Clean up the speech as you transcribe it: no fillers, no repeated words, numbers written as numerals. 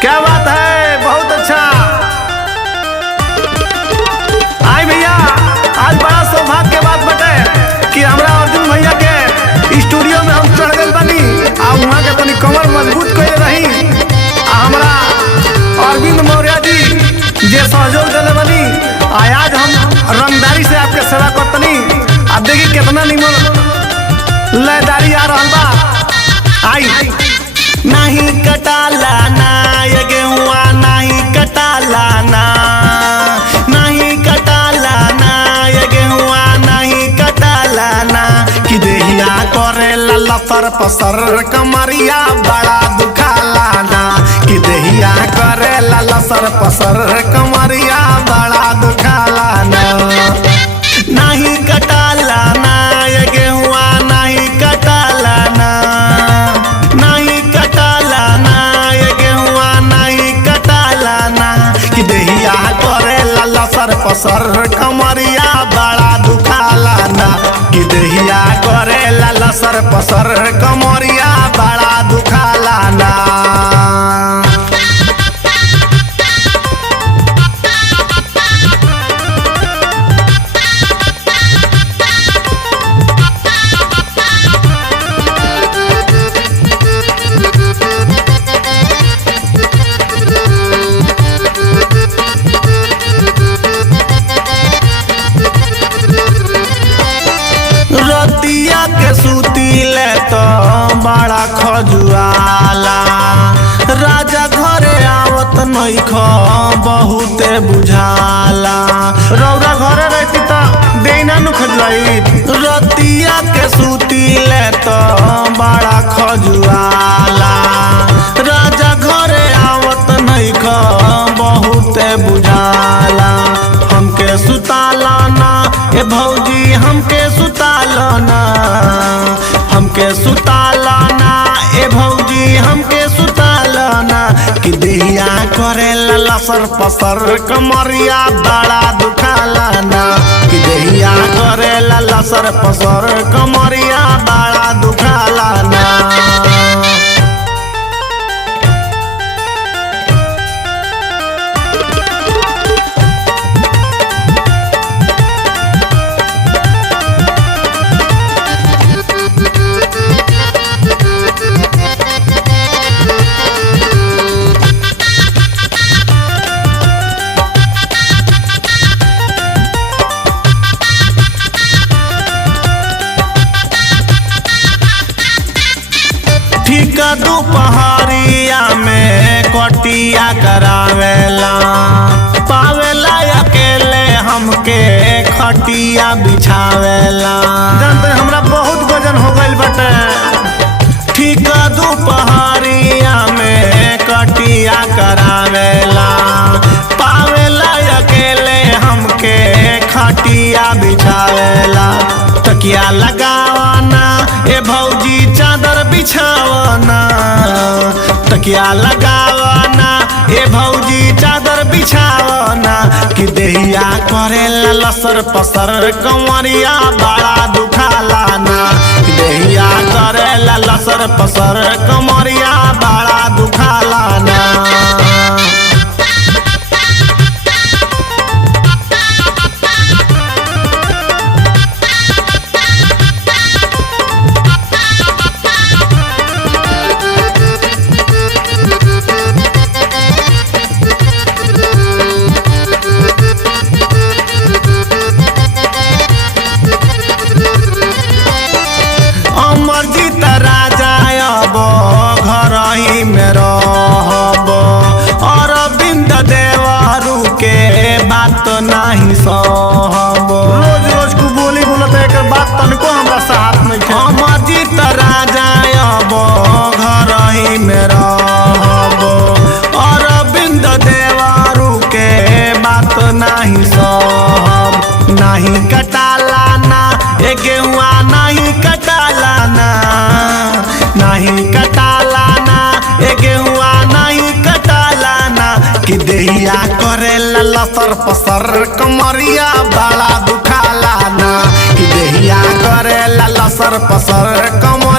क्या बात है, बहुत अच्छा। आई भैया, आज बड़ा सौभाग्य के बात बटे कि हमरा अर्जुन भैया के स्टूडियो में हम चढ़ गए बनी आ वहाँ के तनी कमर मजबूत कर रही। हमरा अरविंद मौर्य जी जे सहयोग दिले बनी, आज हम रंगदारी से आपके सेवा करतनी। अब देखी कितना निमन लयदारी आ रहा बा। आई नहीं कटाला ना ये गेहुआ, नहीं कटाला ना, नहीं कटाला ना ये गेहुआ, नहीं कटाला ना कि देहिया करे लसर पसर कमरिया बड़ा दुखाला ना, कि देहिया करे लसर पसर कमरिया बड़ा दुखाला ना। नहीं कटाला ना ये गेहुआ, नहीं कटाला ना, नहीं कटाला ना ये गेहुआ, नहीं कटाला ना कि देहिया करे लसर पसर कमरिया बड़ा दुखाला ना, कि देहिया करे लसर पसर कमरिया बड़ा दुखाला ना। रतिया के सुतीले तो बड़ा खजुआला, राजा घरे आवत नइख बहुते बुझाला। रौरा घरे रहती तो देना नु खजुआई। रतिया के सुतीले तो बड़ा खजुआला, राजा घरे आवत नइख बहुते बुझाला। हमके सुताला ना ए भौजी, हमके सुताला ना, हमके सुताला ना ए भौजी, हमके सुताला ना कि देहिया करे लसर पसर कमरिया बड़ा दुखाला ना, कि देहिया करे लसर पसर कमरिया बड़ा दुखाला ना। ठीक दोपहरिया में कटिया करावेला, पावेला अकेले हमके खटिया बिछावेला। जानते हमरा बहुत वजन हो गइल बटे। ठीक दोपहरिया में कटिया करावेला, पावेला अकेले हमके खटिया बिछावेला। तकिया लगावाना ए भौजी, चादर बिछावाना, तकिया लगावाना ए भौजी, चादर बिछावाना कि देहिया करे लसर पसर कमरिया बड़ा दुखाला ना, कि देहिया करे लसर पसर कमरिया बड़ा दुखाला ना। अमरजीत राजा अब घर ही में रहब, अरविंद देवरू के बात नहीं सहब। रोज रोज को बोली बोलत एक बात तनको हमरा साथ नहीं है। अमरजीत राजा अब घर ही में रहब, अरविंद देवरू के बात नहीं सहब। नहीं कटाला ना ए गेहुआ, नहीं कटाला ना, नहीं कटाला ना ए गेहुआ, नहीं कटाला ना कि देहिया करे लसर पसर कमरिया बड़ा दुखाला ना, कि देहिया करे लसर पसर कमरिया